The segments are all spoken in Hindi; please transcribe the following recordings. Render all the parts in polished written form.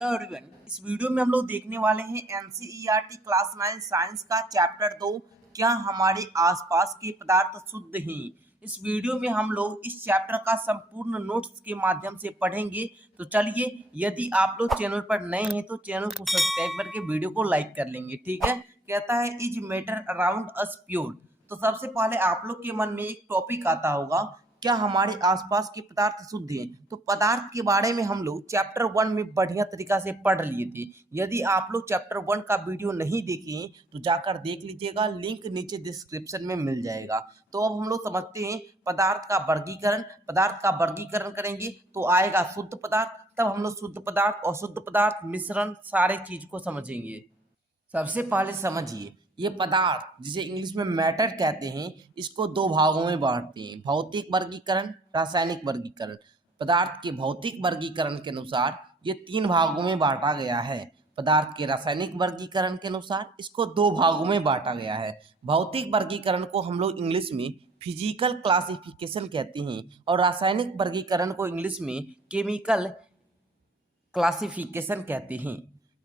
हेलो एवरीवन, इस वीडियो में हम लोग देखने वाले हैं एनसीईआरटी क्लास 9 साइंस का चैप्टर 2 क्या हमारे आसपास के पदार्थ शुद्ध हैं। इस वीडियो में हम लोग इस चैप्टर का संपूर्ण नोट्स के माध्यम से पढ़ेंगे। तो चलिए, यदि आप लोग चैनल पर नए हैं तो चैनल को सब्सक्राइब करके वीडियो को लाइक कर लेंगे। ठीक है। कहता है is matter around us pure. तो सबसे पहले आप लोग के मन में एक टॉपिक आता होगा, क्या हमारे आसपास के पदार्थ शुद्ध हैं। तो पदार्थ के बारे में हम लोग चैप्टर 1 में बढ़िया तरीका से पढ़ लिए थे। यदि आप लोग चैप्टर 1 का वीडियो नहीं देखे हैं तो जाकर देख लीजिएगा, लिंक नीचे डिस्क्रिप्शन में मिल जाएगा। तो अब हम लोग समझते हैं पदार्थ का वर्गीकरण। पदार्थ का वर्गीकरण करेंगे तो आएगा शुद्ध पदार्थ, तब हम लोग शुद्ध पदार्थ और शुद्ध पदार्थ मिश्रण सारे चीज को समझेंगे। सबसे पहले समझिए, ये पदार्थ जिसे इंग्लिश में मैटर कहते हैं, इसको दो भागों में बांटते हैं, भौतिक वर्गीकरण, रासायनिक वर्गीकरण। पदार्थ के भौतिक वर्गीकरण के अनुसार ये तीन भागों में बांटा गया है। पदार्थ के रासायनिक वर्गीकरण के अनुसार इसको दो भागों में बांटा गया है। भौतिक वर्गीकरण को हम लोग इंग्लिश में फिजिकल क्लासिफिकेशन कहते हैं और रासायनिक वर्गीकरण को इंग्लिश में केमिकल क्लासिफिकेशन कहते हैं।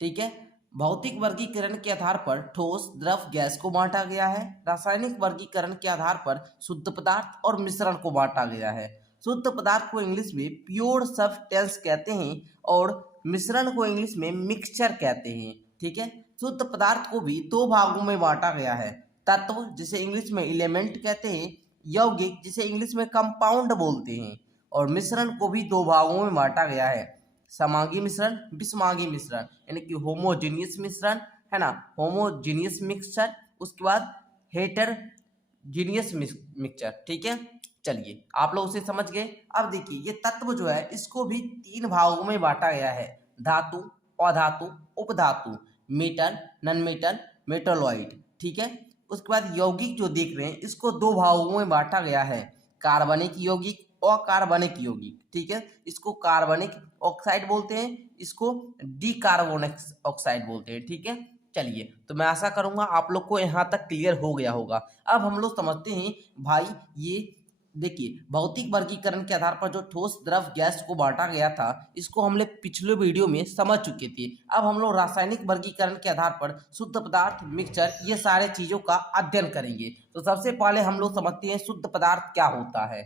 ठीक है। भौतिक वर्गीकरण के आधार पर ठोस, द्रव, गैस को बांटा गया है। रासायनिक वर्गीकरण के आधार पर शुद्ध पदार्थ और मिश्रण को बांटा गया है। शुद्ध पदार्थ को इंग्लिश में प्योर सब्सटेंस कहते हैं और मिश्रण को इंग्लिश में मिक्सचर कहते हैं। ठीक है। शुद्ध पदार्थ को भी दो भागों में बांटा गया है, तत्व जिसे इंग्लिश में एलिमेंट कहते हैं, यौगिक जिसे इंग्लिश में कंपाउंड बोलते हैं, और मिश्रण को भी दो भागों में बांटा गया है, समांगी मिश्रण, विषमांगी मिश्रण, यानी कि होमोजेनियस मिश्रण है ना, होमोजेनियस मिक्सचर, उसके बाद हेटरजीनियस मिक्सचर। ठीक है। चलिए, आप लोग उसे समझ गए। अब देखिए, ये तत्व जो है इसको भी तीन भागों में बांटा गया है, धातु, अधातु, उपधातु, मेटल, नॉन मेटल, मेटलॉइड। ठीक है। उसके बाद यौगिक जो देख रहे हैं इसको दो भागों में बांटा गया है, कार्बनिक यौगिक, अकार्बनिक यौगिक। ठीक है। इसको कार्बनिक ऑक्साइड बोलते हैं, इसको डीकार्बोनिक ऑक्साइड बोलते हैं। ठीक है। चलिए, तो मैं आशा करूंगा आप लोग को यहाँ तक क्लियर हो गया होगा। अब हम लोग समझते हैं भाई, ये देखिए, भौतिक वर्गीकरण के आधार पर जो ठोस, द्रव, गैस को बांटा गया था इसको हम लोग पिछले वीडियो में समझ चुके थे। अब हम लोग रासायनिक वर्गीकरण के आधार पर शुद्ध पदार्थ, मिक्सचर, ये सारे चीजों का अध्ययन करेंगे। तो सबसे पहले हम लोग समझते हैं शुद्ध पदार्थ क्या होता है।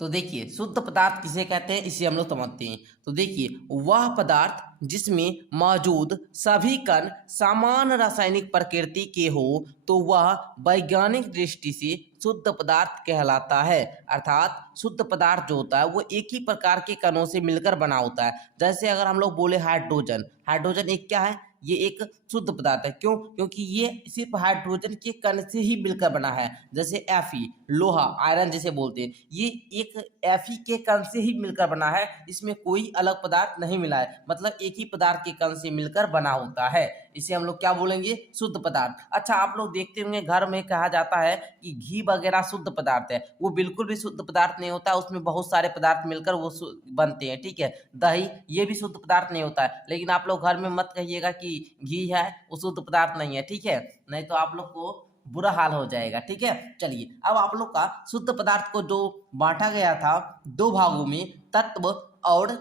तो देखिए, शुद्ध पदार्थ किसे कहते हैं इसे हम लोग समझते हैं। तो देखिए, वह पदार्थ जिसमें मौजूद सभी कण समान रासायनिक प्रकृति के हो तो वह वैज्ञानिक दृष्टि से शुद्ध पदार्थ कहलाता है। अर्थात शुद्ध पदार्थ जो होता है वो एक ही प्रकार के कणों से मिलकर बना होता है। जैसे अगर हम लोग बोले हाइड्रोजन, हाइड्रोजन एक क्या है, ये एक शुद्ध पदार्थ है। क्यों? क्योंकि ये सिर्फ हाइड्रोजन के कण से ही मिलकर बना है। जैसे Fe, लोहा, आयरन जिसे बोलते हैं, ये एक Fe के कण से ही मिलकर बना है, इसमें कोई अलग पदार्थ नहीं मिला है, मतलब एक ही पदार्थ के कण से मिलकर बना होता है। इसे हम लोग क्या बोलेंगे, शुद्ध पदार्थ। अच्छा, आप लोग देखते होंगे घर में कहा जाता है कि घी वगैरह शुद्ध पदार्थ है, वो बिल्कुल भी शुद्ध पदार्थ नहीं होता, उसमें बहुत सारे पदार्थ मिलकर वो बनते हैं। ठीक है। दही, ये भी शुद्ध पदार्थ नहीं होता है, लेकिन आप लोग घर में मत कहिएगा कि घी है वो शुद्ध पदार्थ नहीं है। ठीक है। नहीं तो आप लोग को बुरा हाल हो जाएगा। ठीक है। चलिए, अब आप लोग का शुद्ध पदार्थ को जो बांटा गया था दो भागों में, तत्व और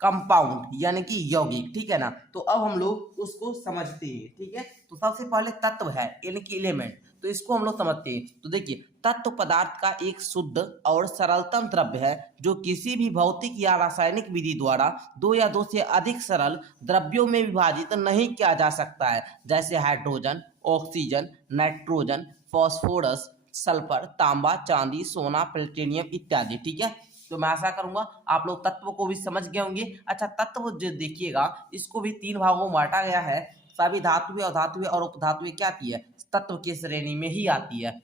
कंपाउंड यानी कि यौगिक। ठीक है ना। तो अब हम लोग उसको समझते हैं। ठीक है। तो सबसे पहले तत्व है यानी कि एलिमेंट, तो इसको हम लोग समझते हैं। तो देखिए, तत्व पदार्थ का एक शुद्ध और सरलतम द्रव्य है जो किसी भी भौतिक या रासायनिक विधि द्वारा दो या दो से अधिक सरल द्रव्यों में विभाजित नहीं किया जा सकता है। जैसे hydrogen, oxygen, nitrogen, phosphorus, sulphur, तांबा, चांदी, सोना, प्लेटिनियम इत्यादि। ठीक है। तो मैं आशा करूंगा आप लोग तत्व को भी समझ गए होंगे। अच्छा, तत्व जो देखिएगा इसको भी तीन भागों में बांटा गया है, सभी धातुएं, अधातुएं और उपधातुएं क्या आती है, तत्व की श्रेणी में ही आती है।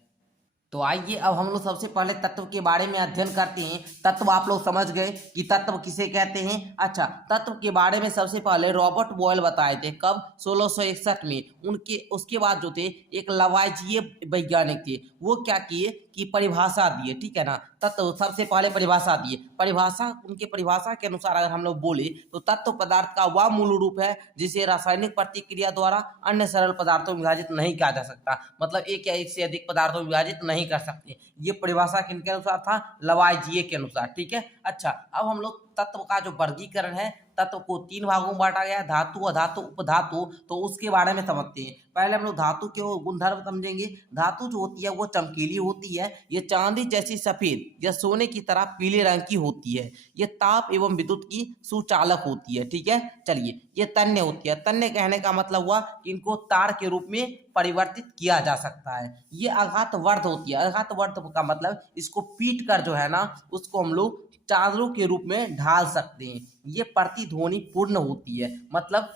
तो आइए अब हम लोग सबसे पहले तत्व के बारे में अध्ययन करते हैं। तत्व आप लोग समझ गए कि तत्व किसे कहते हैं। अच्छा, तत्व के बारे में सबसे पहले रॉबर्ट बॉयल बताए थे, कब, 1661 में। उनके उसके बाद जो थे एक लवाइजिए वैज्ञानिक थे, वो क्या किए कि परिभाषा दिए। ठीक है ना। तत्व सबसे पहले परिभाषा दिए। परिभाषा, उनके परिभाषा के अनुसार अगर हम लोग बोले तो तत्व पदार्थ का वह मूल रूप है जिसे रासायनिक प्रतिक्रिया द्वारा अन्य सरल पदार्थों में विभाजित नहीं किया जा सकता, मतलब एक या एक से अधिक पदार्थों में विभाजित नहीं कर सकते। ये परिभाषा किनके अनुसार था, लवाइजिए के अनुसार। ठीक है। अच्छा, अब हम लोग तत्व का जो वर्गीकरण है, तत्व को 3 भागों में बांटा गया है, धातु, अधातु, उपधातु। तो उसके बारे में समझते हैं। पहले हम लोग धातु के गुणधर्म समझेंगे। धातु जो होती है वो चमकीली होती है, ये चांदी जैसी सफेद या सोने की तरह पीले रंग की होती है, ये ताप एवं विद्युत की सुचालक होती है। ठीक है, चलिए, ये तन्य होती है। तन्य कहने का मतलब हुआ कि इनको तार के रूप में परिवर्तित किया जा सकता है। ये आघातवर्ध होती है। आघातवर्ध का मतलब इसको पीट कर जो है ना, उसको हम लोग चादरों के रूप में ढाल सकते हैं। ये प्रतिध्वनि पूर्ण होती है, मतलब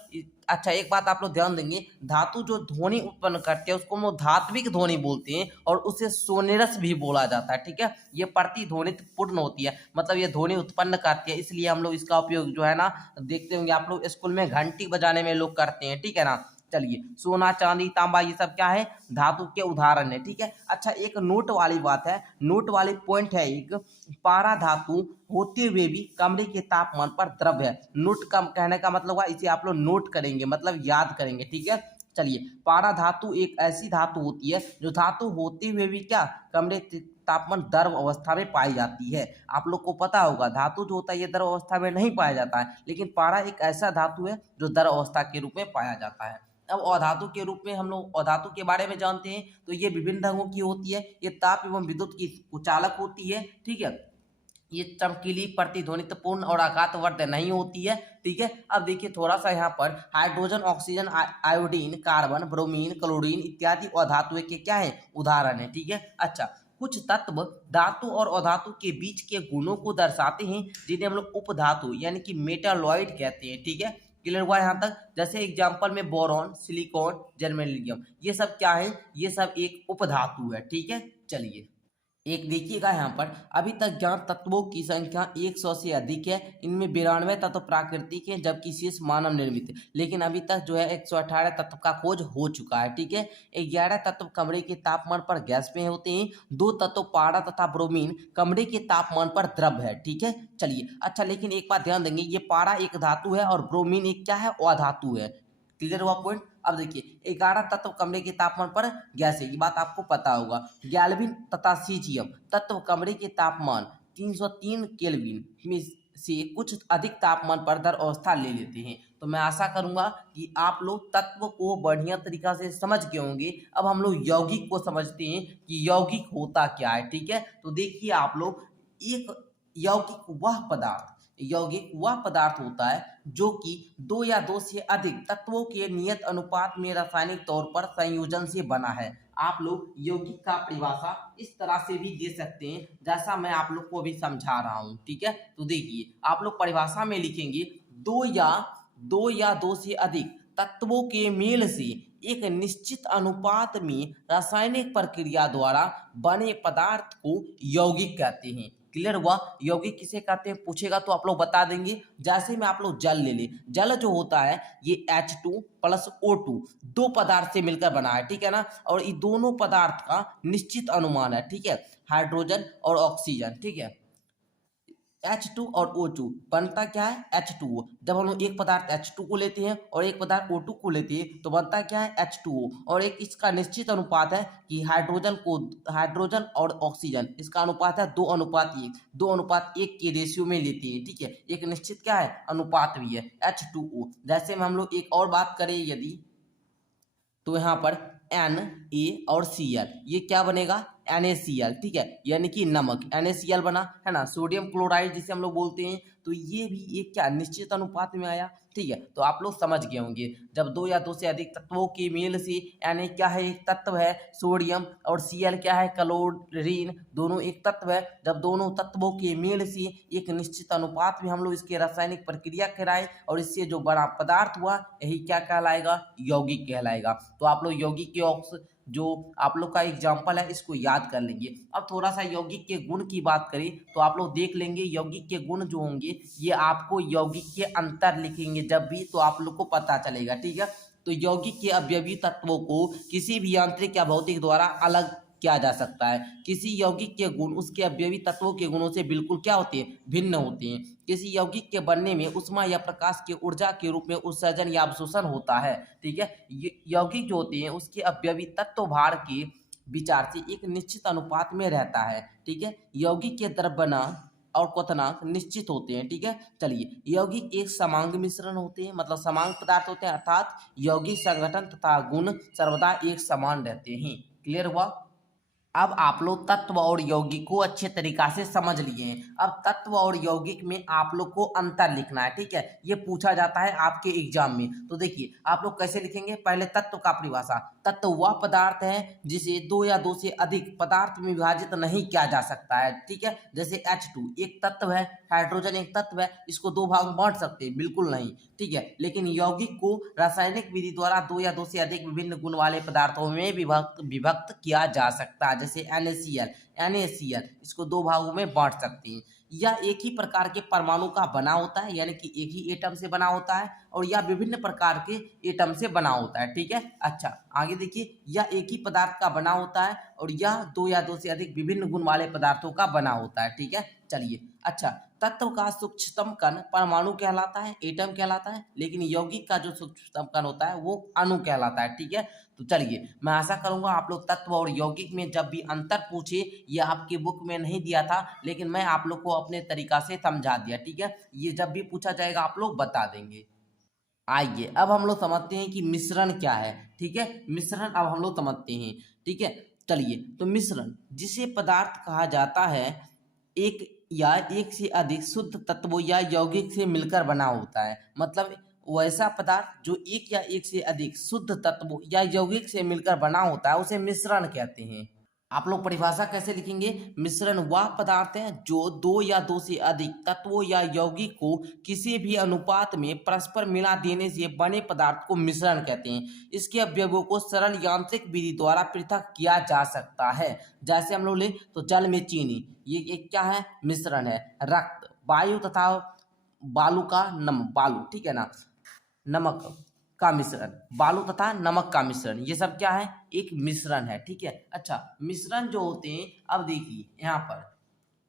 अच्छा, एक बात आप लोग ध्यान देंगे, धातु जो ध्वनि उत्पन्न करते हैं उसको हम लोग धात्विक ध्वनि बोलते हैं और उसे सोनेरस भी बोला जाता है। ठीक है, ये प्रतिध्वनित पूर्ण होती है, मतलब ये ध्वनि उत्पन्न करती है, इसलिए हम लोग इसका उपयोग जो है ना, देखते होंगे आप लोग स्कूल में घंटी बजाने में लोग करते हैं। ठीक है ना, चलिए, सोना, चांदी, तांबा, ये सब क्या है, धातु के उदाहरण है। ठीक है, अच्छा, एक नोट वाली बात है, नोट वाली पॉइंट है एक, पारा धातु होते हुए भी कमरे के तापमान पर द्रव है। नोट का कहने का मतलब हुआ, इसे आप लोग नोट करेंगे, मतलब याद करेंगे। ठीक है, चलिए, पारा धातु एक ऐसी धातु होती है जो धातु होते हुए भी क्या, कमरे तापमान द्रव अवस्था में पाई जाती है। आप लोग को पता होगा, धातु जो होता है ये द्रव अवस्था में नहीं पाया जाता है, लेकिन पारा एक ऐसा धातु है जो द्रव अवस्था के रूप में पाया जाता है। अब अधातु के रूप में हम लोग अधातु के बारे में जानते हैं, तो ये विभिन्न ढंगों की होती है। ये ताप एवं विद्युत की कुचालक होती है। ठीक है, ये चमकीली, प्रतिध्वनितपूर्ण और आघातवर्ध नहीं होती है। ठीक है, अब देखिए थोड़ा सा यहाँ पर hydrogen, oxygen, iodine, carbon, bromine, chlorine इत्यादि अधातुएं के क्या है, उदाहरण है। ठीक है, अच्छा, कुछ तत्व धातु और अधातु के बीच के गुणों को दर्शाते हैं, जिन्हें हम लोग उपधातु यानी कि मेटालॉइड कहते हैं। ठीक है, क्लियर हुआ यहाँ तक। जैसे एग्जांपल में बोरॉन, सिलिकॉन, जर्मेनियम, ये सब क्या है, ये सब एक उपधातु है। ठीक है, चलिए, एक देखिएगा यहाँ पर, अभी तक ज्ञात तत्वों की संख्या 100 से अधिक है। इनमें 92 तत्व प्राकृतिक हैं, जबकि शेष मानव निर्मित है। लेकिन अभी तक जो है 118 तत्व का खोज हो चुका है। ठीक है, 11 तत्व कमरे के तापमान पर गैस में होते हैं, 2 तत्व पारा तथा ब्रोमीन कमरे के तापमान पर द्रव है। ठीक है, चलिए, अच्छा, लेकिन एक बात ध्यान देंगे, ये पारा एक धातु है और ब्रोमीन एक क्या है, अधातु है। क्लियर हुआ पॉइंट। अब देखिए, 11 तत्व कमरे के तापमान पर गैस है, ये बात आपको पता होगा। गैल्विन तथा सीजियम तत्व कमरे के तापमान 303 केल्विन में से कुछ अधिक तापमान पर द्रव अवस्था ले लेते हैं। तो मैं आशा करूंगा कि आप लोग तत्व को बढ़िया तरीका से समझ गए होंगे। अब हम लोग यौगिक को समझते हैं कि यौगिक होता क्या है। ठीक है, तो देखिए आप लोग, एक यौगिक वह पदार्थ होता है जो कि 2 या 2 से अधिक तत्वों के नियत अनुपात में रासायनिक तौर पर संयोजन से बना है। आप लोग यौगिक का परिभाषा इस तरह से भी दे सकते हैं जैसा मैं आप लोग को अभी समझा रहा हूं। ठीक है, तो देखिए, आप लोग परिभाषा में लिखेंगे, 2 से अधिक तत्वों के मेल से एक निश्चित अनुपात में रासायनिक प्रक्रिया द्वारा बने पदार्थ को यौगिक कहते हैं। क्लियर हुआ। यौगिक किसे कहते हैं पूछेगा तो आप लोग बता देंगे। जैसे में आप लोग जल ले लें, जल जो होता है ये H2 प्लस O2 दो पदार्थ से मिलकर बना है। ठीक है ना, और ये दोनों पदार्थ का निश्चित अनुमान है। ठीक है, हाइड्रोजन और ऑक्सीजन। ठीक है, H2 और O2 बनता क्या है, H2O। जब हम लोग एक पदार्थ H2 को लेते हैं और एक पदार्थ O2 को लेते हैं तो बनता क्या है, H2O। और एक इसका निश्चित अनुपात है कि हाइड्रोजन और ऑक्सीजन, इसका अनुपात है 2:1, 2:1 के रेशियो में लेते हैं। ठीक है, एक निश्चित क्या है, अनुपात भी है H2O। जैसे में हम लोग एक और बात करें यदि, तो यहाँ पर Na और Cl, ये क्या बनेगा, NaCl। ठीक है, यानी कि नमक, NaCl बना है ना। सोडियम क्लोराइड जिसे हम लोग बोलते हैं, तो ये भी एक क्या निश्चित अनुपात में आया। ठीक है, तो आप लोग समझ गए होंगे, जब 2 या 2 से अधिक तत्वों के मेल से, Na क्या है, एक तत्व है सोडियम, और Cl क्या है, क्लोरीन, दोनों एक तत्व है। जब दोनों तत्वों के मेल से एक निश्चित अनुपात में हम लोग इसकी रासायनिक प्रक्रिया कराएं और इससे जो बड़ा पदार्थ हुआ, यही क्या कहलाएगा, यौगिक कहलाएगा। तो आप लोग यौगिक के जो आप लोग का एग्जाम्पल है इसको याद कर लेंगे। अब थोड़ा सा यौगिक के गुण की बात करें तो आप लोग देख लेंगे, यौगिक के गुण जो होंगे ये आपको यौगिक के अंतर लिखेंगे जब भी, तो आप लोग को पता चलेगा। ठीक है, तो यौगिक के अवयवी तत्वों को किसी भी यांत्रिक या भौतिक द्वारा अलग किया जा सकता है। किसी यौगिक के गुण उसके अवयवी तत्वों के गुणों से बिल्कुल क्या होते हैं, भिन्न होते हैं। किसी यौगिक के बनने में उष्मा या प्रकाश की ऊर्जा के रूप में उत्सर्जन या अवशोषण होता है। ठीक है, यौगिक जो होते हैं उसके अवयवी तत्व भार के विचार से एक निश्चित अनुपात में रहता है। ठीक है, यौगिक के द्रव्यमान और क्वथनांक निश्चित होते हैं। ठीक है, चलिए यौगिक एक समांगी मिश्रण होते हैं, मतलब समांग पदार्थ होते हैं, अर्थात यौगिक संगठन तथा गुण सर्वदा एक समान रहते हैं। क्लियर हुआ? अब आप लोग तत्व और यौगिक को अच्छे तरीका से समझ लिए हैं। अब तत्व और यौगिक में आप लोग को अंतर लिखना है। ठीक है, ये पूछा जाता है आपके एग्जाम में। तो देखिए आप लोग कैसे लिखेंगे। पहले तत्व का परिभाषा। तत्व वह पदार्थ है जिसे दो या दो से अधिक पदार्थ में विभाजित नहीं किया जा सकता है। ठीक है, जैसे H2 एक तत्व है, हाइड्रोजन एक तत्व है, इसको दो भाग में बांट सकते हैं? बिल्कुल नहीं। ठीक है, लेकिन यौगिक को रासायनिक विधि द्वारा दो या दो से अधिक विभिन्न गुण वाले पदार्थों में विभक्त किया जा सकता है। जैसे NaCl इसको दो भागों में बांट सकते हैं। यह एक ही प्रकार के परमाणु का बना होता है, यानी कि एक ही एटम से बना होता है, और यह विभिन्न प्रकार के एटम से बना होता है। ठीक है, अच्छा आगे देखिए, यह एक ही पदार्थ का बना होता है और यह दो या दो से अधिक विभिन्न गुण वाले पदार्थों का बना होता है। ठीक है, चलिए अच्छा, तत्व का सूक्ष्मतम कण परमाणु कहलाता है, एटम कहलाता है, लेकिन यौगिक का जो सूक्ष्मतम कण होता है वो अणु कहलाता है। ठीक है, तो चलिए मैं आशा करूंगा आप लोग तत्व और यौगिक में जब भी अंतर पूछे, ये आपकी बुक में नहीं दिया था, लेकिन मैं आप लोग को अपने तरीका से समझा दिया। ठीक है, ये जब भी पूछा जाएगा आप लोग बता देंगे। आइए अब हम लोग समझते हैं कि मिश्रण क्या है। ठीक है, मिश्रण अब हम लोग समझते हैं। ठीक है, चलिए तो मिश्रण जिसे पदार्थ कहा जाता है एक या एक से अधिक शुद्ध तत्वों या यौगिक से मिलकर बना होता है, मतलब वैसा पदार्थ जो एक या एक से अधिक शुद्ध तत्वों या यौगिक से मिलकर बना होता है उसे मिश्रण कहते हैं। आप लोग परिभाषा कैसे लिखेंगे। मिश्रण वह पदार्थ है जो दो या दो से अधिक तत्वों या यौगिक को किसी भी अनुपात में परस्पर मिला देने से बने पदार्थ को मिश्रण कहते हैं। इसके अवयवों को सरल यांत्रिक विधि द्वारा पृथक किया जा सकता है। जैसे हम लोग ले तो जल में चीनी, ये एक क्या है, मिश्रण है। रक्त, वायु तथा बालू का बालू, ठीक है ना, नमक का मिश्रण, बालू तथा नमक का मिश्रण, ये सब क्या है, एक मिश्रण है। ठीक है, अच्छा मिश्रण जो होते हैं, अब देखिए यहाँ पर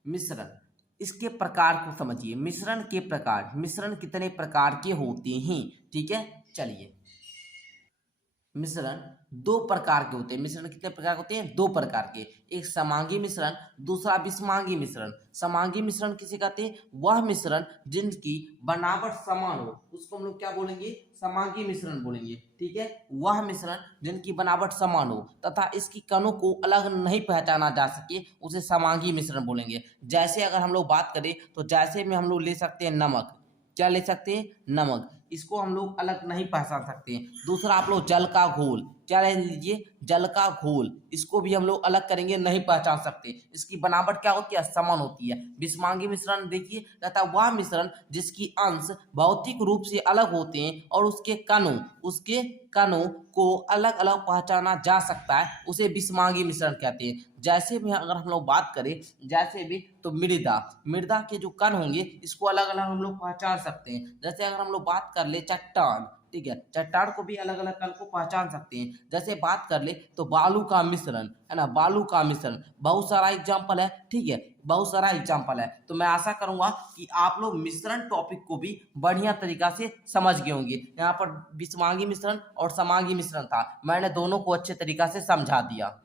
मिश्रण, इसके प्रकार को समझिए। मिश्रण के प्रकार, मिश्रण कितने प्रकार के होते हैं। ठीक है, चलिए मिश्रण दो प्रकार के होते हैं। मिश्रण कितने प्रकार के होते हैं, दो प्रकार के। एक समांगी मिश्रण, दूसरा विषमांगी मिश्रण। समांगी मिश्रण किसे कहते हैं, वह मिश्रण जिनकी बनावट समान हो उसको हम लोग क्या बोलेंगे, समांगी मिश्रण बोलेंगे। ठीक है, वह मिश्रण जिनकी बनावट समान हो तथा इसकी कणों को अलग नहीं पहचाना जा सके उसे समांगी मिश्रण बोलेंगे। जैसे अगर हम लोग बात करें तो जैसे में हम लोग ले सकते हैं नमक, क्या ले सकते हैं, नमक, इसको हम लोग अलग नहीं पहचान सकते हैं। दूसरा आप लोग जल का घोल, क्या ले लीजिए, जल का घोल, इसको भी हम लोग अलग करेंगे, नहीं पहचान सकते, इसकी बनावट क्या होती है, समान होती है। विषमांगी मिश्रण देखिए तथा वह मिश्रण जिसकी अंश भौतिक रूप से अलग होते हैं और उसके कणों को अलग अलग पहचाना जा सकता है उसे विषमांगी मिश्रण कहते हैं। जैसे भी अगर हम लोग बात करें, जैसे भी तो मृदा के जो कण होंगे इसको अलग अलग हम लोग पहचान सकते हैं। जैसे अगर हम लोग बात कर ले चट्टान, ठीक है, चट्टान को भी अलग अलग कण को पहचान सकते हैं। जैसे बात कर ले तो बालू का मिश्रण है ना, बालू का मिश्रण, बहुत सारा एग्जाम्पल है। ठीक है, बहुत सारा एग्जाम्पल है। तो मैं आशा करूंगा कि आप लोग मिश्रण टॉपिक को भी बढ़िया तरीका से समझ गए होंगे। यहाँ पर विषमांगी मिश्रण और समांगी मिश्रण था, मैंने दोनों को अच्छे तरीका से समझा दिया।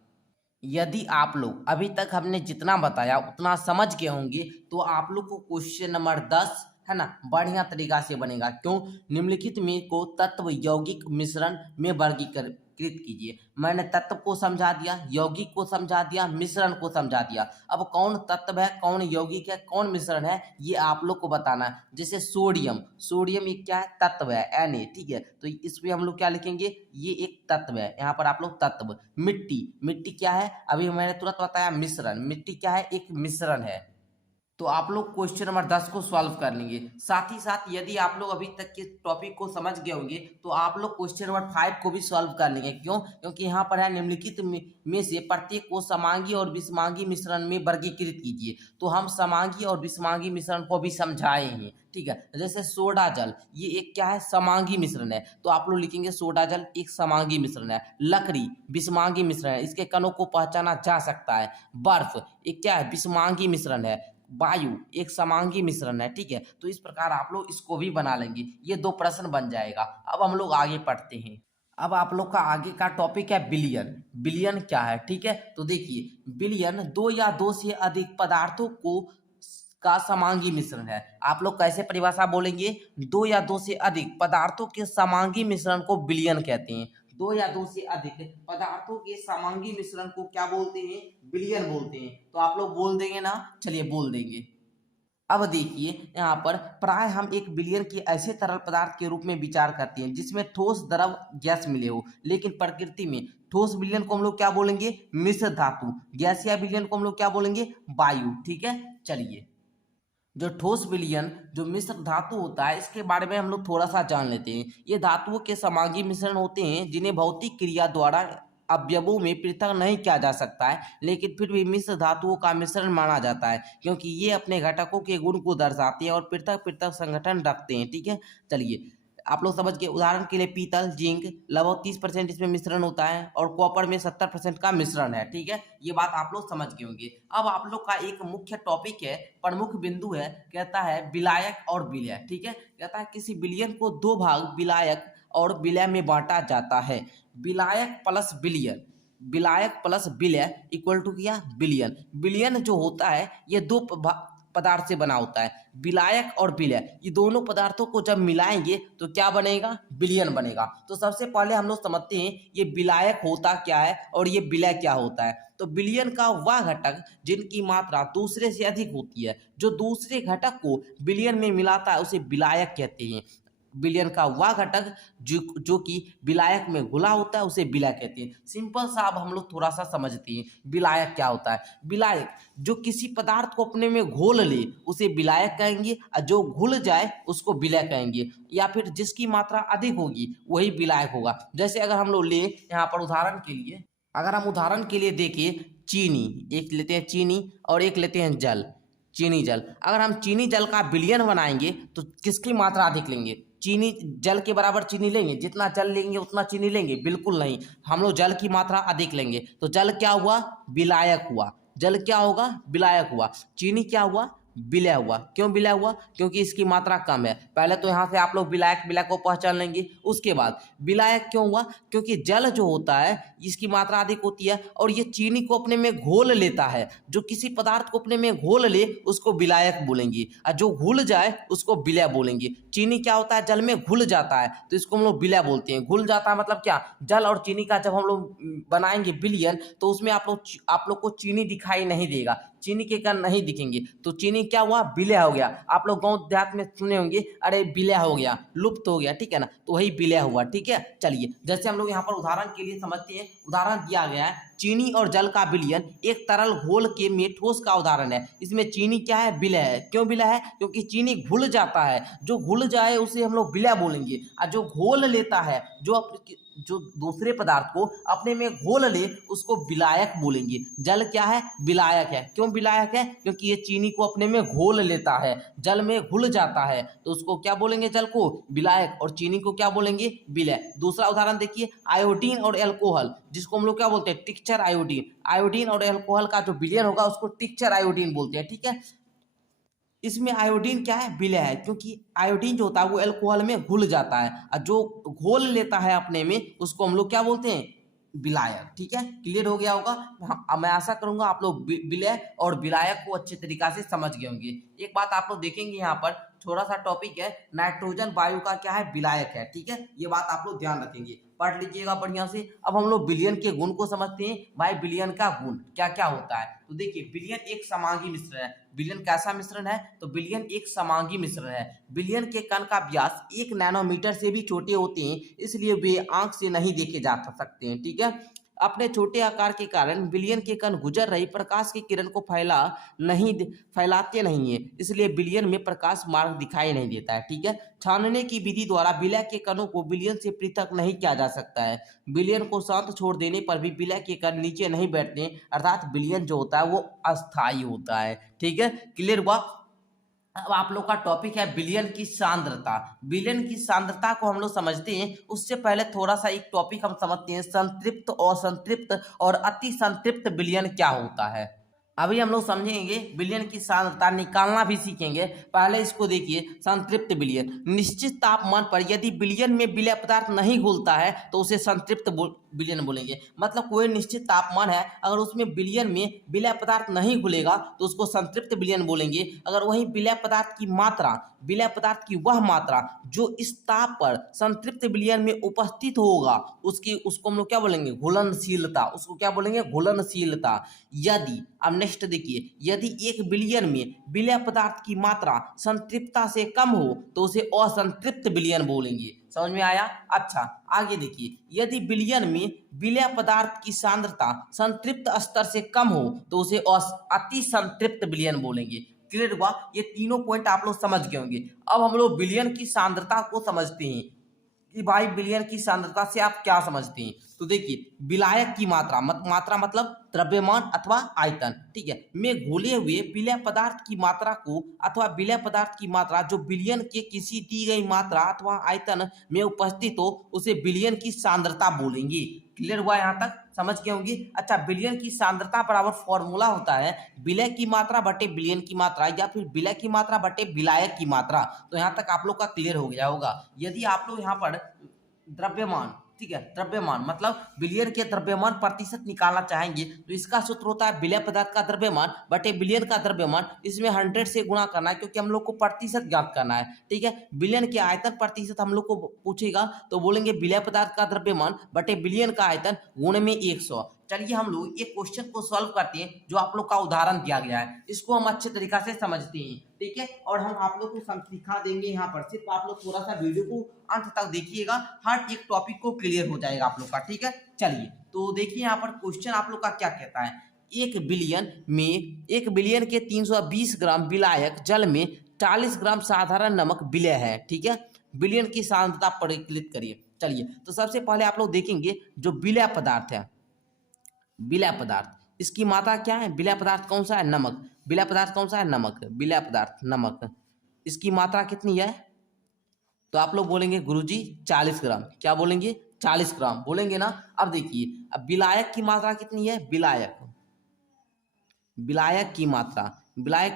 यदि आप लोग अभी तक हमने जितना बताया उतना समझ गए होंगे तो आप लोग को क्वेश्चन नंबर 10 है ना बढ़िया तरीका से बनेगा। क्यों, निम्नलिखित में को तत्व यौगिक मिश्रण में वर्गीकृत कीजिए। मैंने तत्व को समझा दिया, यौगिक को समझा दिया, मिश्रण को समझा दिया। अब कौन तत्व है, कौन यौगिक है, कौन मिश्रण है, ये आप लोग को बताना है। जैसे सोडियम एक क्या है, तत्व है, Na, ठीक है, तो इसमें हम लोग क्या लिखेंगे, ये एक तत्व है। यहाँ पर आप लोग तत्व। मिट्टी क्या है, अभी मैंने तुरंत बताया मिश्रण, मिट्टी क्या है, एक मिश्रण है। तो आप लोग क्वेश्चन नंबर 10 को सॉल्व कर लेंगे। साथ ही साथ यदि आप लोग अभी तक के टॉपिक को समझ गए होंगे तो आप लोग क्वेश्चन नंबर 5 को भी सॉल्व कर लेंगे। क्यों, क्योंकि यहाँ पर है निम्नलिखित में से प्रत्येक को समांगी और विषमांगी मिश्रण में वर्गीकृत कीजिए। तो हम समांगी और विषमांगी मिश्रण को भी समझाए हैं। ठीक है, जैसे सोडा जल, ये एक क्या है, समांगी मिश्रण है, तो आप लोग लिखेंगे सोडा जल एक समांगी मिश्रण है। लकड़ी विषमांगी मिश्रण है, इसके कणों को पहचाना जा सकता है। बर्फ एक क्या है, विषमांगी मिश्रण है। वायु एक समांगी मिश्रण है। ठीक है, तो इस प्रकार आप लोग इसको भी बना लेंगे, ये 2 प्रश्न बन जाएगा। अब हम लोग आगे पढ़ते हैं। अब आप लोग का आगे का टॉपिक है विलयन। विलयन क्या है, ठीक है, तो देखिए विलयन दो या दो से अधिक पदार्थों को का समांगी मिश्रण है। आप लोग कैसे परिभाषा बोलेंगे? दो या दो से अधिक पदार्थों के समांगी मिश्रण को विलयन कहते हैं। दो या दो से अधिक पदार्थों के समांगी मिश्रण को क्या बोलते हैं? विलयन बोलते हैं। तो आप लोग बोल देंगे ना? चलिए बोल देंगे। अब देखिए यहाँ पर प्राय हम एक विलयन के ऐसे तरल पदार्थ के रूप में विचार करते हैं जिसमें ठोस द्रव गैस मिले हो, लेकिन प्रकृति में ठोस विलयन को हम लोग क्या बोलेंगे? मिश्र धातु। गैसीय विलयन को हम लोग क्या बोलेंगे? वायु। ठीक है, चलिए जो ठोस विलयन जो मिश्र धातु होता है इसके बारे में हम लोग थोड़ा सा जान लेते हैं। ये धातुओं के समांगी मिश्रण होते हैं जिन्हें भौतिक क्रिया द्वारा अवयवों में पृथक नहीं किया जा सकता है, लेकिन फिर भी मिश्र धातुओं का मिश्रण माना जाता है क्योंकि ये अपने घटकों के गुण को दर्शाते हैं और पृथक पृथक संगठन रखते हैं। ठीक है, चलिए आप लोग समझ गए। उदाहरण के लिए पीतल, जिंक लगभग 30% इसमें मिश्रण होता है और कॉपर में 70% का मिश्रण है। ठीक है, ये बात आप लोग समझ गए होंगे। अब आप लोग का एक मुख्य टॉपिक है, प्रमुख बिंदु है, कहता है विलायक और विलय। ठीक है, कहता है किसी विलयन को दो भाग विलायक और विलय में बांटा जाता है। विलायक प्लस विलयन, विलायक प्लस विलय इक्वल टू क्या? विलयन। विलयन जो होता है ये दो पदार्थ से बना होता है, विलायक और विलय। ये दोनों पदार्थों को जब मिलाएंगे तो क्या बनेगा? विलयन बनेगा। तो सबसे पहले हम लोग समझते हैं ये विलायक होता क्या है और ये विलय क्या होता है। तो विलयन का वह घटक जिनकी मात्रा दूसरे से अधिक होती है, जो दूसरे घटक को विलयन में मिलाता है उसे विलायक कहते हैं। विलयन का वह घटक जो कि विलायक में घुला होता है उसे विलय कहते हैं। सिंपल सा अब हम लोग थोड़ा सा समझते हैं विलायक क्या होता है। विलायक जो किसी पदार्थ को अपने में घोल ले उसे विलायक कहेंगे, और जो घुल जाए उसको विलय कहेंगे, या फिर जिसकी मात्रा अधिक होगी वही विलायक होगा। जैसे अगर हम लोग ले यहाँ पर उदाहरण के लिए, अगर हम उदाहरण के लिए देखें चीनी, एक लेते हैं चीनी और एक लेते हैं जल, चीनी जल। अगर हम चीनी जल का विलयन बनाएंगे तो किसकी मात्रा अधिक लेंगे? चीनी जल के बराबर चीनी लेंगे? जितना जल लेंगे उतना चीनी लेंगे? बिल्कुल नहीं, हम लोग जल की मात्रा अधिक लेंगे। तो जल क्या हुआ? विलायक हुआ। जल क्या होगा? विलायक हुआ। चीनी क्या हुआ? विलय हुआ। क्यों विलय हुआ? क्योंकि इसकी मात्रा कम है। पहले तो यहाँ से आप लोग विलायक विलय को पहचान लेंगे। उसके बाद विलायक क्यों हुआ? क्योंकि जल जो होता है इसकी मात्रा अधिक होती है और ये चीनी को अपने में घोल लेता है। जो किसी पदार्थ को अपने में घोल ले उसको विलायक बोलेंगे, और जो घुल जाए उसको विलय बोलेंगे। चीनी क्या होता है? जल में घुल जाता है तो इसको हम लोग विलय बोलते हैं। घुल जाता है मतलब क्या? जल और चीनी का जब हम लोग बनाएंगे विलयन तो उसमें आप लोग को चीनी दिखाई नहीं देगा, चीनी के कण नहीं दिखेंगे, तो चीनी क्या हुआ? विलय हो गया। आप लोग गांव देहात में सुने होंगे, अरे विलय हो गया, लुप्त हो गया। ठीक है ना, तो वही विलय हुआ। ठीक है, चलिए जैसे हम लोग यहाँ पर उदाहरण के लिए समझते हैं। उदाहरण दिया गया है चीनी और जल का विलयन एक तरल घोल के में ठोस का उदाहरण है। इसमें चीनी क्या है? विलय है। क्यों विलय है? क्योंकि चीनी घुल जाता है। जो घुल जाए उसे हम लोग विलय बोलेंगे, और जो घोल लेता है, जो दूसरे पदार्थ को अपने में घोल ले उसको विलायक बोलेंगे। जल क्या है? विलायक है। क्यों विलायक है? क्योंकि ये चीनी को अपने में घोल लेता है, जल में घुल जाता है, तो उसको क्या बोलेंगे? जल को विलायक, और चीनी को क्या बोलेंगे? विलय। दूसरा उदाहरण देखिए आयोडीन और एल्कोहल, जिसको हम लोग क्या बोलते हैं? टिक्चर आयोडीन। आयोडीन और एल्कोहल का जो विलयन होगा उसको टिक्चर आयोडीन बोलते हैं। ठीक है, इसमें आयोडीन क्या है? विलय है, क्योंकि आयोडीन जो होता है वो अल्कोहल में घुल जाता है, और जो घोल लेता है अपने में उसको हम लोग क्या बोलते हैं? विलायक। ठीक है, क्लियर हो गया होगा। हाँ, मैं आशा करूंगा आप लोग विलय और विलायक को अच्छे तरीका से समझ गए होंगे। एक बात आप लोग देखेंगे यहाँ पर थोड़ा सा टॉपिक है, नाइट्रोजन वायु का क्या है? विलायक है। ठीक है, ये बात आप लोग ध्यान रखेंगे, पढ़ लीजिएगा बढ़िया से। अब हम लोग विलयन के गुण को समझते हैं। भाई विलयन का गुण क्या क्या होता है? तो देखिए विलयन एक समांगी मिश्रण है। विलयन कैसा मिश्रण है? तो विलयन एक समांगी मिश्रण है। विलयन के कण का व्यास 1 नैनोमीटर से भी छोटे होते हैं, इसलिए वे आंख से नहीं देखे जा सकते हैं। ठीक है, अपने छोटे आकार के कारण विलयन के कण गुजर रही प्रकाश की किरण को फैलाते नहीं है, इसलिए विलयन में प्रकाश मार्ग दिखाई नहीं देता है। ठीक है, छानने की विधि द्वारा विलय के कणों को विलयन से पृथक नहीं किया जा सकता है। विलयन को शांत छोड़ देने पर भी विलय के कण नीचे नहीं बैठते, अर्थात विलयन जो होता है वो अस्थायी होता है। ठीक है, क्लियर हुआ। अब आप लोग का टॉपिक है विलयन की सांद्रता। विलयन की सांद्रता को हम लोग समझते हैं, उससे पहले थोड़ा सा एक टॉपिक हम समझते हैं, संतृप्त, असंतृप्त और अति संतृप्त विलयन क्या होता है। अभी हम लोग समझेंगे विलयन की सांद्रता निकालना भी सीखेंगे। पहले इसको देखिए, संतृप्त विलयन। निश्चित तापमान पर यदि विलयन में विलय पदार्थ नहीं घुलता है तो उसे संतृप्त विलयन बोलेंगे। मतलब कोई निश्चित तापमान है, अगर उसमें विलयन में विलय पदार्थ नहीं घुलेगा तो उसको संतृप्त विलयन बोलेंगे। अगर वही विलय पदार्थ की मात्रा, विलय पदार्थ की वह मात्रा जो इस ताप पर संतृप्त विलयन में उपस्थित होगा उसको हम लोग क्या बोलेंगे, घुलनशीलता। उसको क्या बोलेंगे, घुलनशीलता। यदि, अब नेक्स्ट देखिए, यदि एक विलयन में विलय पदार्थ की मात्रा संतृप्तता से कम हो तो उसे असंतृप्त विलयन बोलेंगे। समझ में आया? अच्छा, आगे देखिए, यदि विलयन में विलय पदार्थ की सांद्रता संतृप्त स्तर से कम हो तो उसे अति संतृप्त विलयन बोलेंगे। क्लियर हुआ? ये तीनों पॉइंट आप लोग समझ गए होंगे। अब हम लोग विलयन की सांद्रता को समझते हैं कि भाई विलयन की सांद्रता से आप क्या समझते हैं। तो देखिए, विलायक की मात्रा, मात्रा मतलब द्रव्यमान अथवा आयतन, ठीक है, में घुले हुए विलय पदार्थ की मात्रा को अथवा विलय पदार्थ की मात्रा जो विलयन के किसी दी गई मात्रा अथवा आयतन में उपस्थित हो उसे विलयन की सांद्रता बोलेंगे। क्लियर हुआ? यहाँ तक समझ गए होंगे। अच्छा, विलयन की सांद्रता बराबर फॉर्मूला होता है विलय की मात्रा बटे विलयन की मात्रा या फिर विलय की मात्रा बटे विलायक की मात्रा। तो यहाँ तक आप लोग का क्लियर हो गया होगा। यदि आप लोग यहाँ पर द्रव्यमान, ठीक है, द्रव्यमान मतलब विलयन के द्रव्यमान प्रतिशत निकालना चाहेंगे तो इसका सूत्र होता है विलय पदार्थ का द्रव्यमान बटे विलयन का द्रव्यमान। इसमें 100 से गुणा करना है क्योंकि हम लोग को प्रतिशत ज्ञात करना है, ठीक है। विलयन के आयतन प्रतिशत हम लोग को पूछेगा तो बोलेंगे विलय पदार्थ का द्रव्यमान बटे विलयन का आयतन गुणे में 100। चलिए हम लोग एक क्वेश्चन को सॉल्व करते हैं जो आप लोग का उदाहरण दिया गया है, इसको हम अच्छे तरीका से समझते हैं, ठीक है। और हम आप लोग को सिखा देंगे यहाँ पर, सिर्फ आप लोग थोड़ा सा वीडियो को अंत तक देखिएगा, हर एक टॉपिक को क्लियर हो जाएगा आप लोग का, ठीक है। चलिए तो देखिए यहाँ पर क्वेश्चन आप लोग का क्या कहता है। एक बिलियन के 320 ग्राम विलायक जल में 40 ग्राम साधारण नमक विलय है, ठीक है। विलयन की सांद्रता परिकलित करिए। चलिए तो सबसे पहले आप लोग देखेंगे जो विलय पदार्थ है, विलय पदार्थ, इसकी मात्रा क्या है। विलय पदार्थ कौन सा है, नमक। विलय पदार्थ कौन सा है, नमक। विलय पदार्थ नमक, इसकी मात्रा कितनी है तो आप लोग बोलेंगे गुरुजी 40 ग्राम। क्या बोलेंगे, 40 ग्राम बोलेंगे ना। अब देखिए, अब विलायक की मात्रा कितनी है, विलायक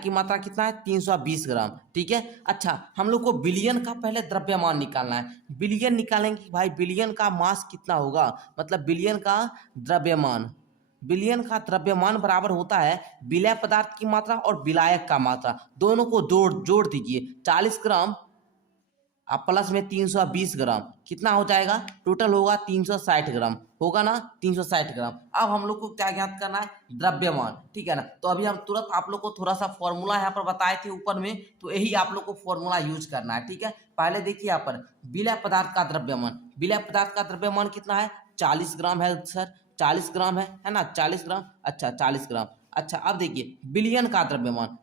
की मात्रा कितना है, 320 ग्राम, ठीक है। अच्छा, हम लोग को विलयन का पहले द्रव्यमान निकालना है। विलयन निकालेंगे कि भाई विलयन का मास कितना होगा, मतलब विलयन का द्रव्यमान बराबर होता है विलय पदार्थ की मात्रा और विलायक का मात्रा, दोनों को जोड़ दीजिए। 40 ग्राम अब प्लस में 320 ग्राम कितना हो जाएगा, टोटल होगा 360 ग्राम, होगा ना 360 ग्राम। अब हम लोग को क्या ज्ञात करना है, द्रव्यमान, ठीक है ना। तो अभी हम तुरंत आप लोग को थोड़ा सा फॉर्मूला यहाँ पर बताए थे ऊपर में, तो यही आप लोग को फॉर्मूला यूज करना है, ठीक है। पहले देखिए यहाँ पर विलय पदार्थ का द्रव्यमान कितना है, 40 ग्राम है सर, 40 ग्राम है ना, 40 ग्राम। अच्छा 40 ग्राम। अच्छा अब देखिए विलयन का द्रव्यमान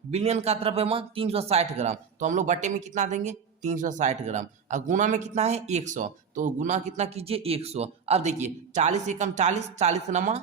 360 ग्राम, तो हम लोग बटे में कितना देंगे, 360 ग्राम। और गुना में कितना है, 100, तो गुना कितना कीजिए, 100। अब देखिए 40 एकम 40, 40 नमा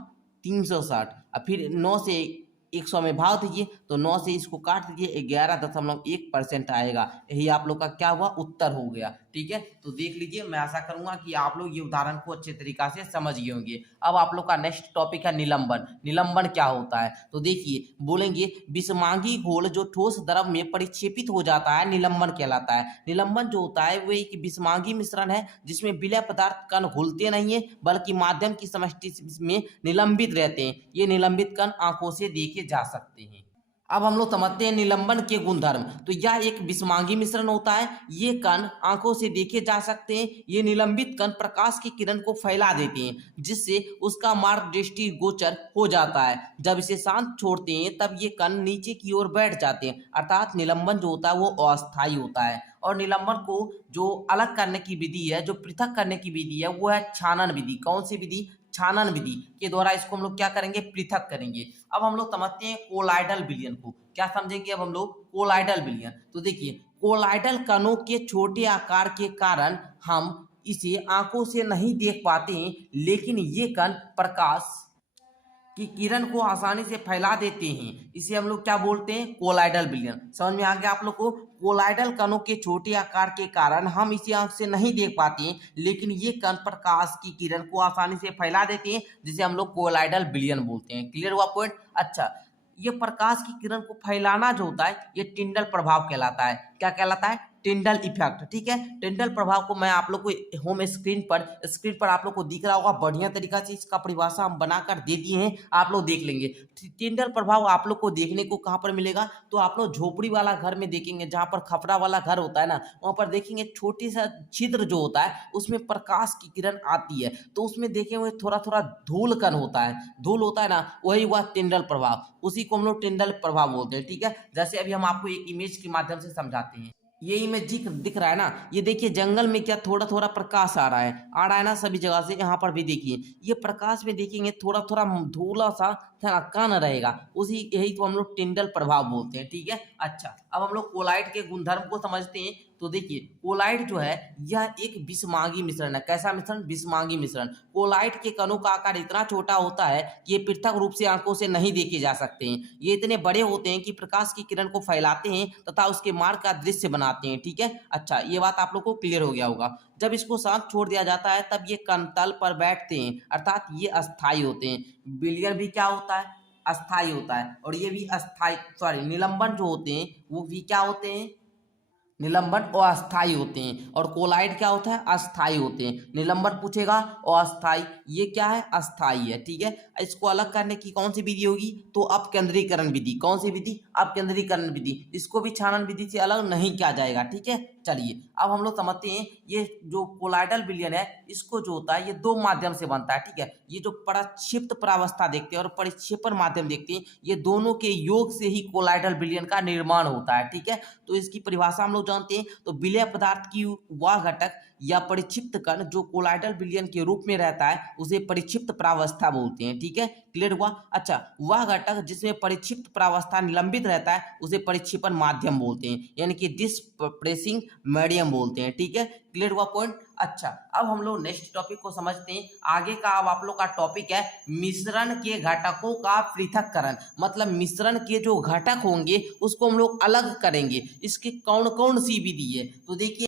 360, और फिर 9 से 100 में भाग दीजिए, तो 9 से इसको काट दीजिए, 11.1% आएगा। यही आप लोग का क्या हुआ, उत्तर हो गया, ठीक है। तो देख लीजिए, मैं आशा करूंगा कि आप लोग ये उदाहरण को अच्छे तरीका से समझ गए होंगे। अब आप लोग का नेक्स्ट टॉपिक है निलंबन। निलंबन क्या होता है, तो देखिए बोलेंगे विषमांगी घोल जो ठोस द्रव में परिक्षेपित हो जाता है निलंबन कहलाता है। निलंबन जो होता है वो एक विषमांगी मिश्रण है जिसमें विलय पदार्थ कण घुलते नहीं है बल्कि माध्यम की समष्टि में निलंबित रहते हैं। ये निलंबित कण आंखों से देखे जा सकते हैं। अब हम लोग समझते हैं निलंबन के गुणधर्म। तो यह एक विषमांगी मिश्रण होता है, ये कण आंखों से देखे जा सकते हैं। ये निलंबित कण प्रकाश की किरण को फैला देते हैं जिससे उसका मार्ग दृष्टि गोचर हो जाता है। जब इसे शांत छोड़ते हैं तब ये कण नीचे की ओर बैठ जाते हैं, अर्थात निलंबन जो होता है वो अस्थायी होता है। और निलंबन को जो अलग करने की विधि है, जो पृथक करने की विधि है, वो है छानन विधि। कौन सी विधि, छानन विधि के द्वारा इसको हम लोग क्या करेंगे, पृथक करेंगे। अब हम लोग समझते हैं कोलाइडल विलयन को। क्या समझेंगे अब हम लोग, कोलाइडल विलयन। तो देखिए कोलाइडल कणों के छोटे आकार के कारण हम इसे आंखों से नहीं देख पाते हैं, लेकिन ये कण प्रकाश की किरण को आसानी से फैला देते हैं। इसे हम लोग क्या बोलते हैं, कोलाइडल विलयन। समझ में आ गया आप लोग को। कोलाइडल कणों के छोटे आकार के कारण हम इसे आंख से नहीं देख पाते हैं, लेकिन ये कण प्रकाश की किरण को आसानी से फैला देते हैं, जिसे हम लोग कोलाइडल विलयन बोलते हैं। क्लियर हुआ पॉइंट। अच्छा, ये प्रकाश की किरण को फैलाना जो होता है ये टिंडल प्रभाव कहलाता है। क्या कहलाता है? Tyndall effect. ठीक है, टिंडल प्रभाव को मैं आप लोग को होम स्क्रीन पर आप लोग को दिख रहा होगा। बढ़िया तरीका से इसका परिभाषा हम बनाकर दे दिए हैं, आप लोग देख लेंगे। टिंडल प्रभाव आप लोग को देखने को कहाँ पर मिलेगा? तो आप लोग झोपड़ी वाला घर में देखेंगे, जहाँ पर खपरा वाला घर होता है ना, वहाँ पर देखेंगे छोटी सा छिद्र जो होता है उसमें प्रकाश की किरण आती है, तो उसमें देखेंगे थोड़ा थोड़ा धूल कण होता है, धूल होता है ना, वही हुआ टिंडल प्रभाव। उसी को हम लोग टिंडल प्रभाव बोलते हैं। ठीक है, जैसे अभी हम आपको एक इमेज के माध्यम से समझाते हैं। ये इमेज दिख रहा है ना, ये देखिए जंगल में क्या थोड़ा थोड़ा प्रकाश आ रहा है ना, सभी जगह से। यहाँ पर भी देखिए ये प्रकाश में देखेंगे थोड़ा थोड़ा धूला सा कण रहेगा, उसी यही तो हम लोग टिंडल प्रभाव बोलते हैं। ठीक है, अच्छा अब हम लोग कोलाइड के गुणधर्म को समझते हैं। तो देखिए कोलाइड जो है यह एक विषमांगी मिश्रण है। कैसा मिश्रण? विषमांगी मिश्रण। कोलाइड के कणों का आकार इतना छोटा होता है कि ये पृथक रूप से आंखों से नहीं देखे जा सकते हैं। ये इतने बड़े होते हैं कि प्रकाश की किरण को फैलाते हैं तथा उसके मार्ग का दृश्य बनाते हैं। ठीक है, अच्छा ये बात आप लोग को क्लियर हो गया होगा। जब इसको शांत छोड़ दिया जाता है तब ये कण तल पर बैठते हैं, अर्थात ये अस्थायी होते हैं। विलयन भी क्या होता है? अस्थायी होता है। और ये भी अस्थायी निलंबन जो होते हैं वो भी क्या होते हैं? निलंबन और अस्थायी होते हैं। और कोलाइड क्या होता है? अस्थायी होते हैं। निलंबन पूछेगा और अस्थायी, ये क्या है? अस्थायी है। ठीक है, इसको अलग करने की कौन सी विधि होगी? तो अपकेंद्रीकरण विधि। कौन सी विधि? अपकेंद्रीकरण विधि। इसको भी छानन विधि से अलग नहीं किया जाएगा। ठीक है, चलिए अब हम लोग समझते हैं ये जो कोलाइडल विलयन है इसको जो होता है ये दो माध्यम से बनता है। ठीक है, ये जो प्रक्षिप्त प्रावस्था देखते हैं और परिक्षेपण माध्यम देखते हैं, ये दोनों के योग से ही कोलाइडल विलयन का निर्माण होता है। ठीक है, तो इसकी परिभाषा हम लोग जानते हैं। तो विलय पदार्थ की वह घटक या परिक्षिप्त कण जो कोलाइडल विलयन के रूप में रहता है उसे परिक्षिप्त प्रावस्था बोलते हैं। ठीक है, क्लियर हुआ? अच्छा, वह घटक जिसमें परिक्षिप्त प्रावस्था निलंबित रहता है उसे परिक्षेपण माध्यम बोलते हैं, यानी कि डिस्प्रेसिंग मीडियम बोलते हैं। ठीक है, क्लियर हुआ पॉइंट? अच्छा अब हम लोग नेक्स्ट टॉपिक को समझते हैं। आगे का अब आप लोग का टॉपिक है मिश्रण के घटकों का पृथक्करण। मतलब मिश्रण के जो घटक होंगे उसको हम लोग अलग करेंगे। इसकी कौन कौन सी विधि है? तो देखिए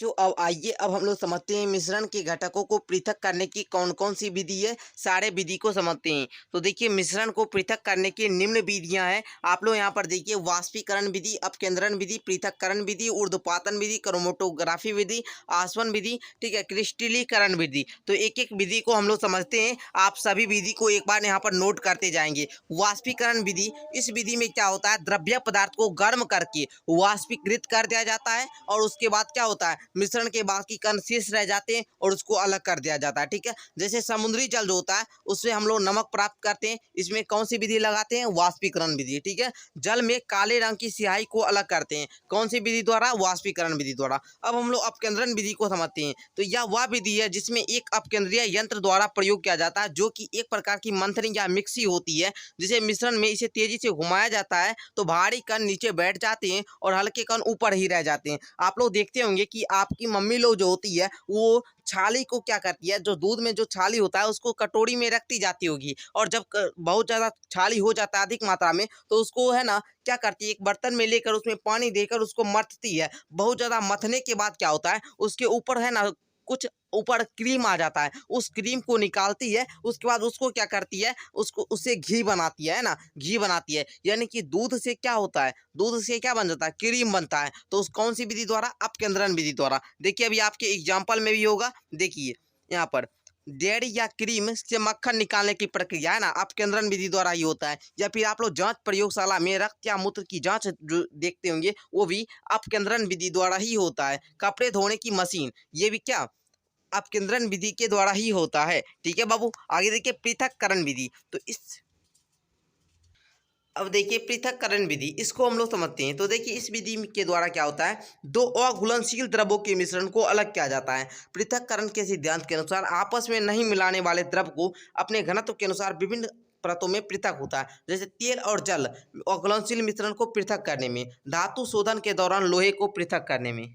जो अब आइए अब हम लोग समझते हैं मिश्रण के घटकों को पृथक करने की कौन कौन सी विधि है। सारे विधि को समझते हैं। तो देखिए मिश्रण को पृथक करने की निम्न विधियां हैं। आप लोग यहाँ पर देखिए वाष्पीकरण विधि, अपकेंद्रण विधि, पृथक्करण विधि, ऊर्ध्वपातन विधि, क्रोमेटोग्राफी विधि, आसवन विधि, ठीक है, क्रिस्टलीकरण विधि। तो एक एक विधि को हम लोग समझते हैं। आप सभी विधि को एक बार यहाँ पर नोट करते जाएंगे। वाष्पीकरण विधि, इस विधि में क्या होता है? द्रव्य पदार्थ को गर्म करके वाष्पीकृत कर दिया जाता है और उसके बाद क्या होता है? मिश्रण के बाकी कण शेष रह जाते हैं और उसको अलग कर दिया जाता है। ठीक है, जैसे समुद्री जल जो होता है उससे हम लोग नमक प्राप्त करते हैं। इसमें कौन सी विधि लगाते हैं? वाष्पीकरण विधि। ठीक है, जल में काले रंग की स्याही को अलग करते हैं। कौन सी विधि द्वारा? वाष्पीकरण विधि द्वारा। अब हम लोग अपकेंद्रण विधि को समझते हैं। तो यह वह विधि है जिसमें एक अपकेंद्रीय यंत्र द्वारा प्रयोग किया जाता है, जो कि एक प्रकार की मंथनिंग या मिक्सी होती है, जिसे मिश्रण में इसे तेजी से घुमाया जाता है तो भारी कण नीचे बैठ जाते हैं और हल्के कण ऊपर ही रह जाते हैं। आप लोग देखते होंगे कि आपकी मम्मी लोग जो होती है वो छाली को क्या करती है, जो दूध में जो छाली होता है उसको कटोरी में रखती जाती होगी, और जब बहुत ज़्यादा छाली हो जाता है अधिक मात्रा में तो उसको है ना क्या करती है, एक बर्तन में लेकर उसमें पानी देकर उसको मथती है। बहुत ज़्यादा मथने के बाद क्या होता है, उसके ऊपर है ना कुछ ऊपर क्रीम आ जाता है। उस क्रीम को निकालती है, उसके बाद उसको क्या करती है, उसको उससे घी बनाती है ना, घी बनाती है। यानी कि दूध से क्या होता है? दूध से क्या बन जाता है? क्रीम बनता है। तो उस कौन सी विधि द्वारा? अपकेंद्रण विधि द्वारा। देखिए अभी आपके एग्जाम्पल में भी होगा, देखिए यहाँ पर डेयरी या क्रीम से मक्खन निकालने की प्रक्रिया है ना अपकेंद्रण विधि द्वारा ही होता है। या फिर आप लोग जांच प्रयोगशाला में रक्त या मूत्र की जांच जो देखते होंगे वो भी अपकेंद्रण विधि द्वारा ही होता है। कपड़े धोने की मशीन, ये भी क्या अपकेंद्रण विधि के द्वारा ही होता है। ठीक है बाबू, आगे देखिए पृथक्करण विधि। तो इस अब देखिए पृथक्करण विधि, इसको हम लोग समझते हैं। तो देखिए इस विधि के द्वारा क्या होता है, दो अघुलनशील द्रवों के मिश्रण को अलग किया जाता है। पृथक्करण के सिद्धांत के अनुसार आपस में नहीं मिलाने वाले द्रव को अपने घनत्व के अनुसार विभिन्न परतों में पृथक होता है। जैसे तेल और जल अघुलनशील मिश्रण को पृथक करने में, धातु शोधन के दौरान लोहे को पृथक करने में।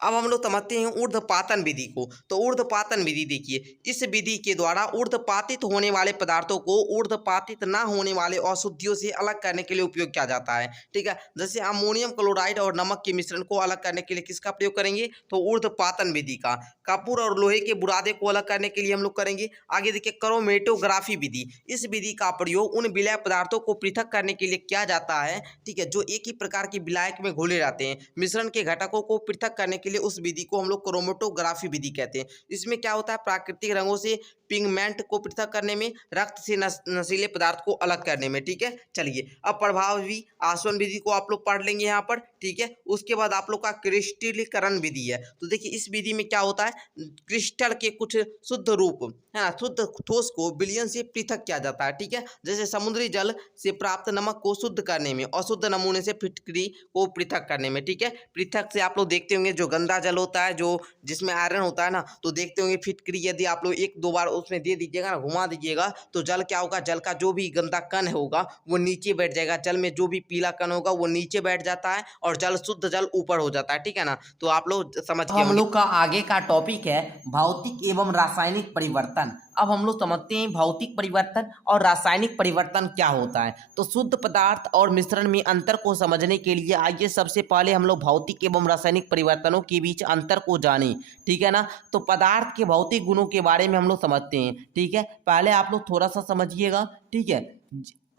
अब हम लोग समझते हैं ऊर्ध्वपातन विधि को। तो ऊर्ध्वपातन विधि देखिए, इस विधि के द्वारा ऊर्ध्वपातित होने वाले पदार्थों को ऊर्ध्वपातित ना होने वाले अशुद्धियों से अलग करने के लिए उपयोग किया जाता है। ठीक है, जैसे अमोनियम क्लोराइड और नमक के मिश्रण को अलग करने के लिए किसका प्रयोग करेंगे? तो ऊर्ध्वपातन विधि का। कपूर और लोहे के बुरादे को अलग करने के लिए हम लोग करेंगे। आगे देखिए क्रोमेटोग्राफी विधि, इस विधि का प्रयोग उन विलय पदार्थों को पृथक करने के लिए किया जाता है, ठीक है, जो एक ही प्रकार की विलायक में घोले रहते हैं। मिश्रण के घटकों को पृथक करने के लिए उस विधि को हम लोग क्रोमेटोग्राफी विधि कहते हैं। इसमें क्या होता है, प्राकृतिक रंगों से पिगमेंट को पृथक करने में, रक्त से नशीले पदार्थ को अलग करने में, ठीक है। चलिए अब प्रभावी आसवन विधि को आप लोग पढ़ लेंगे यहाँ पर, ठीक है। उसके बाद आप लोग का क्रिस्टलीकरण विधि है। तो देखिए इस विधि में क्या होता है, क्रिस्टल के कुछ शुद्ध रूप है ना, शुद्ध ठोस को विलयन से पृथक किया जाता है, ठीक है। जैसे समुद्री जल से प्राप्त नमक को शुद्ध करने में, अशुद्ध नमूने से फिटकरी को पृथक करने में, ठीक है। पृथक से आप लोग देखते होंगे जो गंदा जल होता है, जो जिसमें आयरन होता है ना, तो देखते होंगे फिटकरी यदि आप लोग एक दो बार उसमें दे दीजिएगा ना, घुमा दीजिएगा, तो जल क्या होगा, जल का जो भी गंदा कण होगा वो नीचे बैठ जाएगा। जल में जो भी पीला कण होगा वो नीचे बैठ जाता है और जल शुद्ध जल ऊपर हो जाता है, ठीक है ना। तो आप लोग समझ गए। हम लोग का आगे का टॉपिक है भौतिक एवं रासायनिक परिवर्तन। अब हम लोग समझते हैं भौतिक परिवर्तन और रासायनिक परिवर्तन क्या होता है। तो शुद्ध पदार्थ और मिश्रण में अंतर को समझने के लिए आइए सबसे पहले हम लोग भौतिक एवं रासायनिक परिवर्तनों के बीच अंतर को जानें, ठीक है ना। तो पदार्थ के भौतिक गुणों के बारे में हम लोग समझते हैं, ठीक है। पहले आप लोग थोड़ा सा समझिएगा, ठीक है।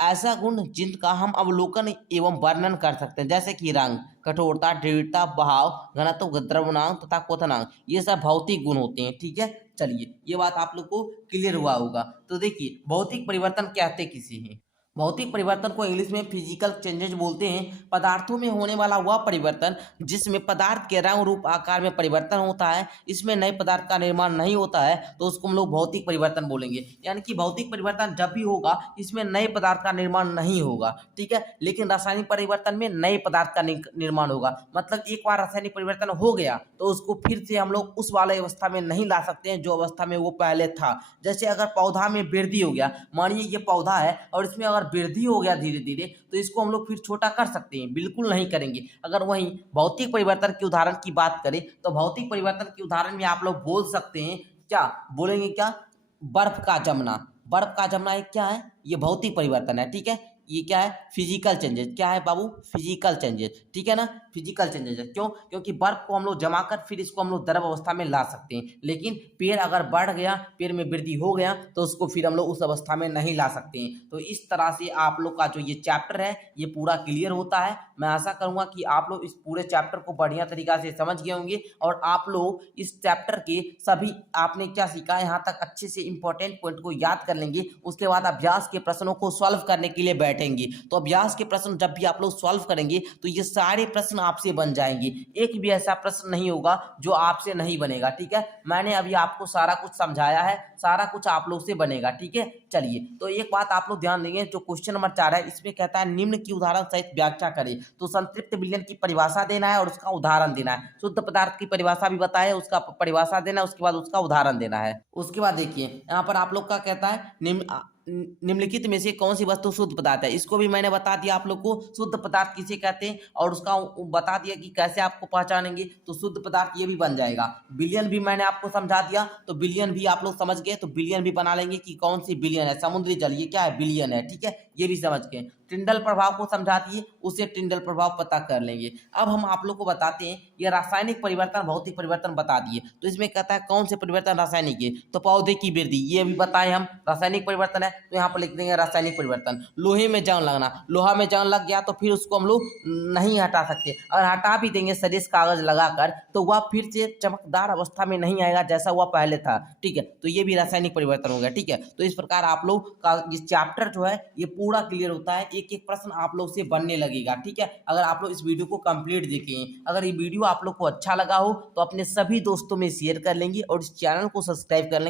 ऐसा गुण जिनका हम अवलोकन एवं वर्णन कर सकते हैं, जैसे कि रंग, कठोरता, दृढ़ता, बहाव, घनत्व, द्रव्यनांक तथा क्वथनांक, ये सब भौतिक गुण होते हैं, ठीक है। चलिए ये बात आप लोग को क्लियर हुआ होगा। तो देखिए भौतिक परिवर्तन कहते किसे हैं। भौतिक परिवर्तन को इंग्लिश में फिजिकल चेंजेज बोलते हैं। पदार्थों में होने वाला वह परिवर्तन जिसमें पदार्थ के रंग, रूप, आकार में परिवर्तन होता है, इसमें नए पदार्थ का निर्माण नहीं होता है, तो उसको हम लोग भौतिक परिवर्तन बोलेंगे। यानी कि भौतिक परिवर्तन जब भी होगा इसमें नए पदार्थ का निर्माण नहीं होगा, ठीक है। लेकिन रासायनिक परिवर्तन में नए पदार्थ का निर्माण होगा। मतलब एक बार रासायनिक परिवर्तन हो गया तो उसको फिर से हम लोग उस वाले अवस्था में नहीं ला सकते हैं जो अवस्था में वो पहले था। जैसे अगर पौधा में वृद्धि हो गया, मानिए ये पौधा है और इसमें अगर वृद्धि हो गया धीरे धीरे, तो इसको हम लोग फिर छोटा कर सकते हैं, बिल्कुल नहीं करेंगे। अगर वहीं भौतिक परिवर्तन के उदाहरण की बात करें तो भौतिक परिवर्तन के उदाहरण में आप लोग बोल सकते हैं, क्या बोलेंगे, क्या, बर्फ का जमना। बर्फ का जमना एक क्या है, ये भौतिक परिवर्तन है, ठीक है। ये क्या है, फिजिकल चेंजेस। क्या है बाबू, फिजिकल चेंजेस, ठीक है ना, फिजिकल चेंजेस है। क्यों, क्योंकि बर्फ को हम लोग जमा कर फिर इसको हम लोग द्रव अवस्था में ला सकते हैं। लेकिन पेड़ अगर बढ़ गया, पेड़ में वृद्धि हो गया, तो उसको फिर हम लोग उस अवस्था में नहीं ला सकते हैं। तो इस तरह से आप लोग का जो ये चैप्टर है ये पूरा क्लियर होता है। मैं आशा करूंगा कि आप लोग इस पूरे चैप्टर को बढ़िया तरीका से समझ गए होंगे और आप लोग इस चैप्टर के सभी आपने क्या सीखा यहाँ तक अच्छे से इंपॉर्टेंट पॉइंट को याद कर लेंगे। उसके बाद अभ्यास के प्रश्नों को सॉल्व करने के लिए बैठेंगे। तो अभ्यास के प्रश्न जब भी आप लोग सॉल्व करेंगे तो ये सारे प्रश्न आपसे बन जाएंगे। एक भी ऐसा प्रश्न नहीं होगा जो आपसे नहीं बनेगा, ठीक है। मैंने अभी आपको सारा कुछ समझाया है, सारा कुछ आप लोग से बनेगा, ठीक है। चलिए तो एक बात आप लोग ध्यान देंगे, जो क्वेश्चन नंबर 4 है इसमें कहता है निम्न की उदाहरण सहित व्याख्या करें। तो संतृप्त विलयन की परिभाषा देना है और उसका उदाहरण देना है। शुद्ध पदार्थ की परिभाषा भी बताए, उसका परिभाषा देना है, उसके बाद उसका उदाहरण देना है। उसके बाद देखिए यहाँ पर आप लोग का कहता है निम्नलिखित में से कौन सी वस्तु शुद्ध पदार्थ है। इसको भी मैंने बता दिया आप लोग को, शुद्ध पदार्थ किसे कहते हैं और उसका बता दिया कि कैसे आपको पहचानेंगे। तो शुद्ध पदार्थ ये भी बन जाएगा। बिलियन भी मैंने आपको समझा दिया, तो बिलियन भी आप लोग समझ गए। तो बिलियन भी बना लेंगे कि कौन सी बिलियन है, समुद्री जल ये क्या है, बिलियन है, ठीक है, ये भी समझ गए। टिंडल प्रभाव को समझा दिए, उससे टिंडल प्रभाव पता कर लेंगे। अब हम आप लोग को बताते हैं ये रासायनिक परिवर्तन, भौतिक परिवर्तन बता दिए। तो इसमें कहता है कौन से परिवर्तन रासायनिक है, तो पौधे की वृद्धि, ये भी बताए हम, रासायनिक परिवर्तन है। तो यहाँ पर लिख देंगे रासायनिक परिवर्तन। लोहे में जंग लगना, लोहा में जंग लग गया तो फिर उसको हम लोग नहीं हटा सकते। अगर हटा भी देंगे सरिस कागज लगाकर तो वह फिर से चमकदार अवस्था में नहीं आएगा जैसा वह पहले था, ठीक है। तो ये भी रासायनिक परिवर्तन हो गया, ठीक है। तो इस प्रकार आप लोग का इस चैप्टर जो है ये पूरा क्लियर होता है। एक एक प्रश्न आप लोग से बनने लगेगा, ठीक है, अगर आप लोग इस वीडियो को कंप्लीट देखें। अगर ये वीडियो आप लोग को अच्छा लगा हो तो अपने सभी दोस्तों में शेयर कर लेंगे और इस चैनल को सब्सक्राइब कर लेंगे।